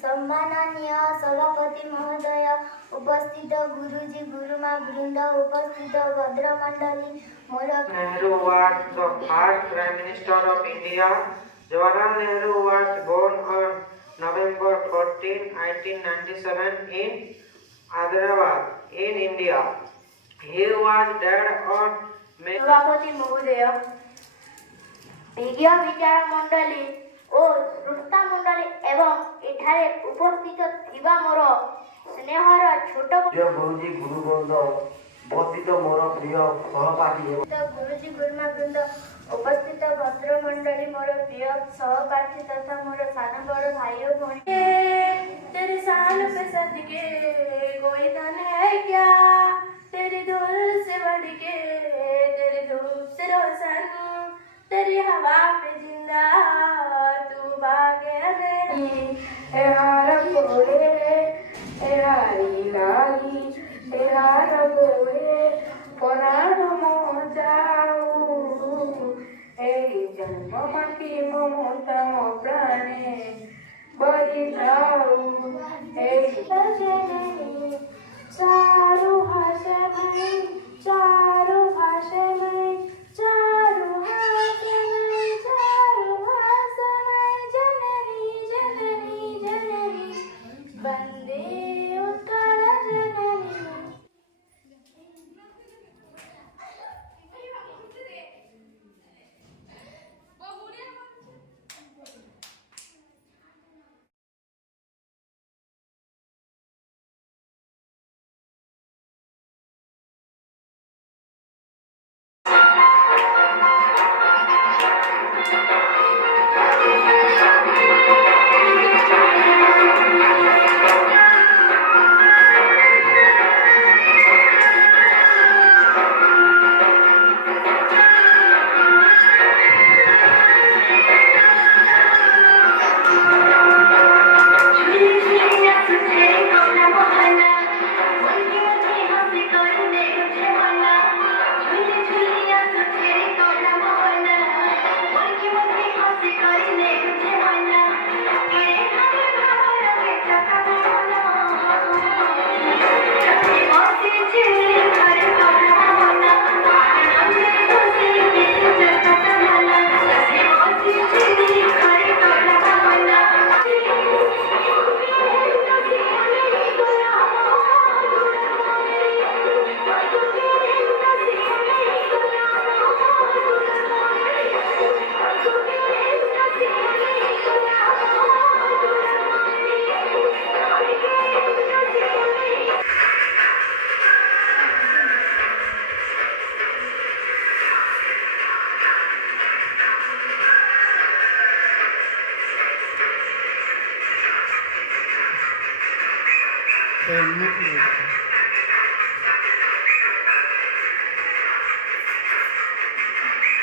सम्माननीय सभापति महोदय, उपस्थित गुरुजी, गुरुमा वृंद, उपस्थित भद्रमंडली, Nehru was the first Prime Minister of India. Jawaharlal Nehru was born on November 14, 1997 in Hyderabad, in India. He was dad of सभापति महोदय, विज्ञ विचार मंडली और श्रोता मंडली एवं एठारे उपस्थित थिबा मोर स्नेहर छोट गुरुजी गुरुवृंद, उपस्थित मोर प्रिय सहपाठी गुरुजी, गुरुमा वृंद, उपस्थित भद्र मंडली, मोर प्रिय सहपाठी तथा मोर सान बड़ भाई और भौणी, तेरे साल पे सदके कोई धन है क्या, तेरी धूल से बढ़ के, तेरी धूप से रोशन, तेरी हवा पे जिंदा तू भाग्य मेरी, ए हार बोले, ए हारी लागी, ए हार बोले, पराण मोजाऊ, ए जन्म माटी ममता प्राणे बरी जाऊ, ए सजनी चारू भाषा में, चारू भाषा में, चारू भाषा में, चारू भाषा में, जननी जननी जननी वंदे उत्कल जननी।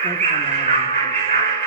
Thank you.